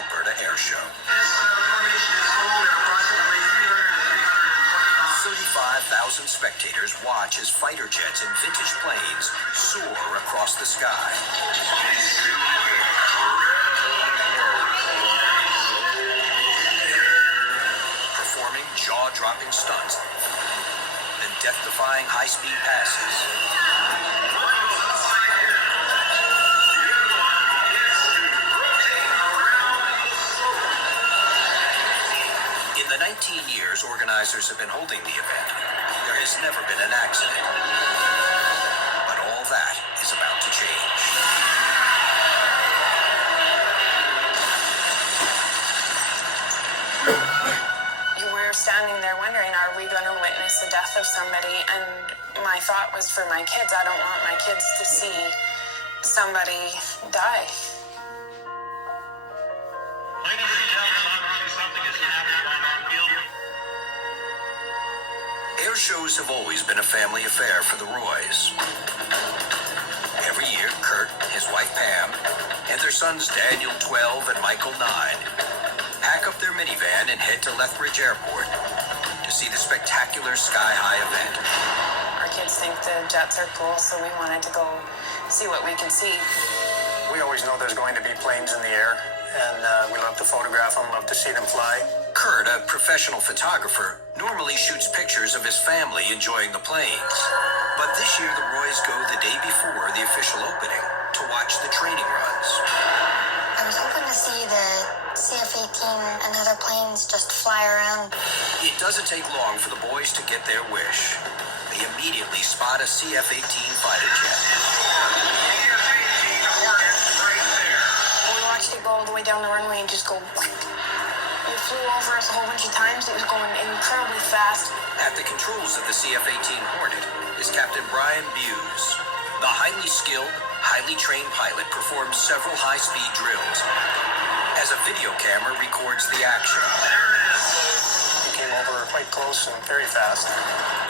Alberta Airshow. 35,000 spectators watch as fighter jets and vintage planes soar across the sky. Performing jaw-dropping stunts and death-defying high-speed passes. In the 19 years organizers have been holding the event, there has never been an accident. But all that is about to change. You were standing there wondering, are we going to witness the death of somebody? And my thought was, for my kids, I don't want my kids to see somebody die. Ladies and gentlemen, something is happening on our field. Air shows have always been a family affair for the Roys. Every year, Kurt, his wife Pam, and their sons Daniel, 12, and Michael, 9, pack up their minivan and head to Lethbridge Airport to see the spectacular sky-high event. Our kids think the jets are cool, so we wanted to go see what we can see. We always know there's going to be planes in the air, and we love to photograph them, love to see them fly. Kurt, a professional photographer, normally shoots pictures of his family enjoying the planes. But this year, the Roys go the day before the official opening to watch the training runs. I was hoping to see the CF-18 and other planes just fly around. It doesn't take long for the boys to get their wish. They immediately spot a CF-18 fighter jet. We watched it go all the way down the runway and just go whack. It flew over us a whole bunch of times. It was going incredibly fast. At the controls of the CF-18 Hornet is Captain Brian Bews. The highly skilled, highly trained pilot performs several high-speed drills as a video camera records the action. He came over quite close and very fast,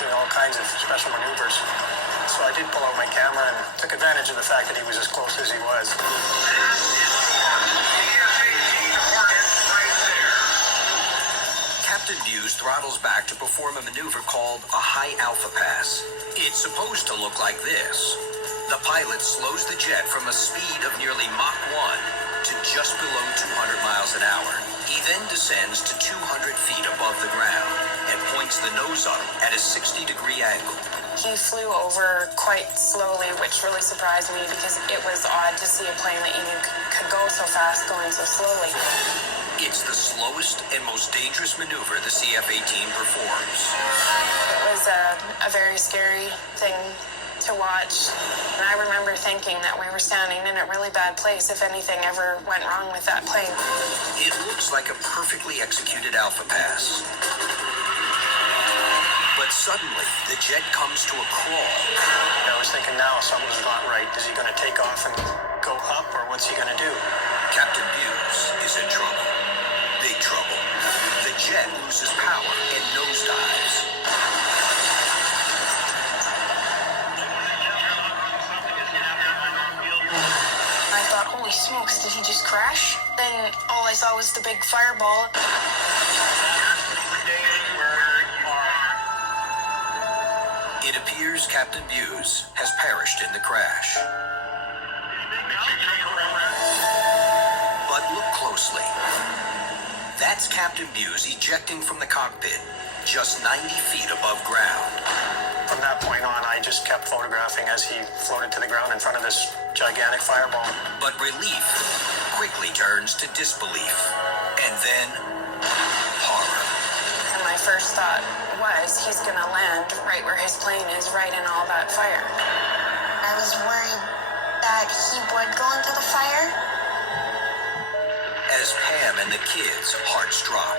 doing all kinds of special maneuvers. So I did pull out my camera and took advantage of the fact that he was as close as he was. Captain Bews throttles back to perform a maneuver called a high alpha pass. It's supposed to look like this. The pilot slows the jet from a speed of nearly Mach 1 to just below 200 miles an hour. He then descends to 200 feet above the ground and points the nose up at a 60-degree angle. He flew over quite slowly, which really surprised me because it was odd to see a plane that you knew could go so fast going so slowly. It's the slowest and most dangerous maneuver the CF-18 performs. It was a very scary thing to watch. And I remember thinking that we were standing in a really bad place if anything ever went wrong with that plane. It looks like a perfectly executed alpha pass. But suddenly, the jet comes to a crawl. I was thinking, now something's not right. Is he going to take off and go up, or what's he going to do? Captain Bews is in trouble. Big trouble. The jet loses power and nosedives. I thought, holy smokes, did he just crash? Then all I saw was the big fireball. It appears Captain Bews has perished in the crash. But look closely. That's Captain Bews ejecting from the cockpit, just 90 feet above ground. From that point on, I just kept photographing as he floated to the ground in front of this gigantic fireball. But relief quickly turns to disbelief, and then horror. And my first thought was, he's gonna land right where his plane is, right in all that fire. I was worried that he would go into the fire. As Pam and the kids' hearts drop,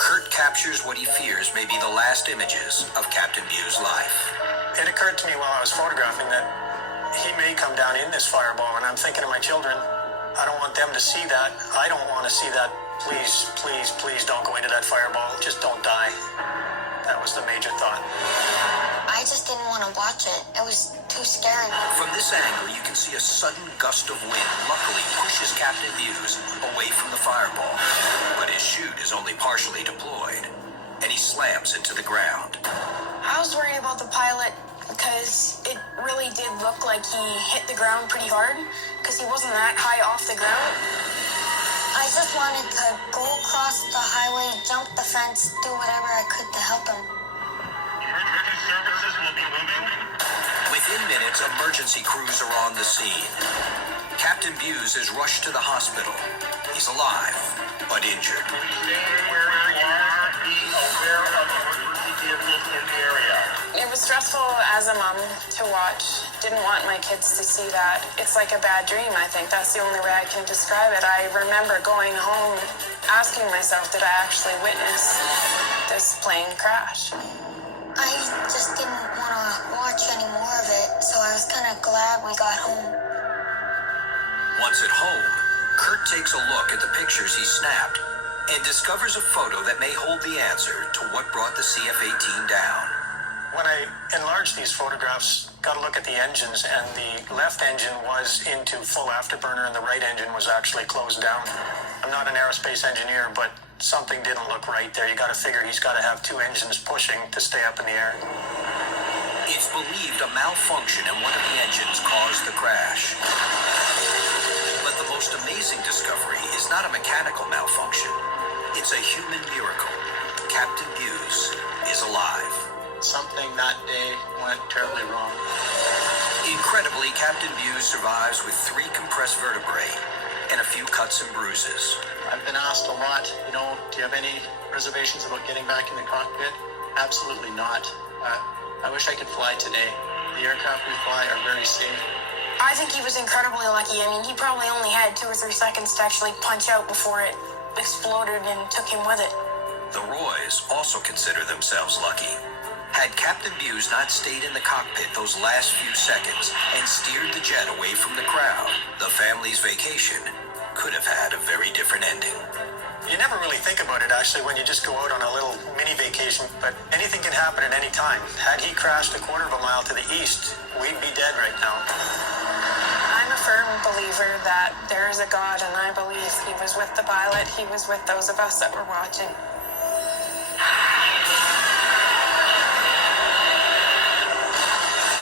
Kurt captures what he fears may be the last images of Captain Bews' life. It occurred to me while I was photographing that he may come down in this fireball, and I'm thinking to my children, I don't want them to see that. I don't want to see that. Please, please, please don't go into that fireball. Just don't die. That was the major thought. I just didn't want want to watch it. It was too scary. From this angle, you can see a sudden gust of wind luckily pushes Captain Bews away from the fireball. But his chute is only partially deployed, and he slams into the ground. I was worried about the pilot because it really did look like he hit the ground pretty hard because he wasn't that high off the ground. I just wanted to go across the highway, jump the fence, do whatever I could to help him. Emergency services will be moving. Within minutes, emergency crews are on the scene. Captain Bews is rushed to the hospital. He's alive, but injured. Stay where you are. Be aware of emergency vehicles in the area. It was stressful as a mom to watch. Didn't want my kids to see that. It's like a bad dream, I think. That's the only way I can describe it. I remember going home asking myself, did I actually witness this plane crash? I just didn't want to watch any more of it, so I was kind of glad we got home. Once at home, Kurt takes a look at the pictures he snapped and discovers a photo that may hold the answer to what brought the CF-18 down. When I enlarged these photographs, got a look at the engines, and the left engine was into full afterburner and the right engine was actually closed down. I'm not an aerospace engineer, but something didn't look right there. You got to figure he's got to have two engines pushing to stay up in the air. It's believed a malfunction in one of the engines caused the crash. But the most amazing discovery is not a mechanical malfunction. It's a human miracle. Captain Bews is alive. Something that day went terribly wrong. Incredibly, Captain Bews survives with 3 compressed vertebrae and a few cuts and bruises. I've been asked a lot, do you have any reservations about getting back in the cockpit? Absolutely not. I wish I could fly today. The aircraft we fly are very safe. I think he was incredibly lucky. I mean, he probably only had 2 or 3 seconds to actually punch out before it exploded and took him with it. The Roys also consider themselves lucky. Had Captain Bews not stayed in the cockpit those last few seconds and steered the jet away from the crowd, the family's vacation could have had a very different ending. You never really think about it, actually, when you just go out on a little mini vacation, but anything can happen at any time. Had he crashed a quarter of a mile to the east, we'd be dead right now. I'm a firm believer that there is a God, and I believe he was with the pilot. He was with those of us that were watching.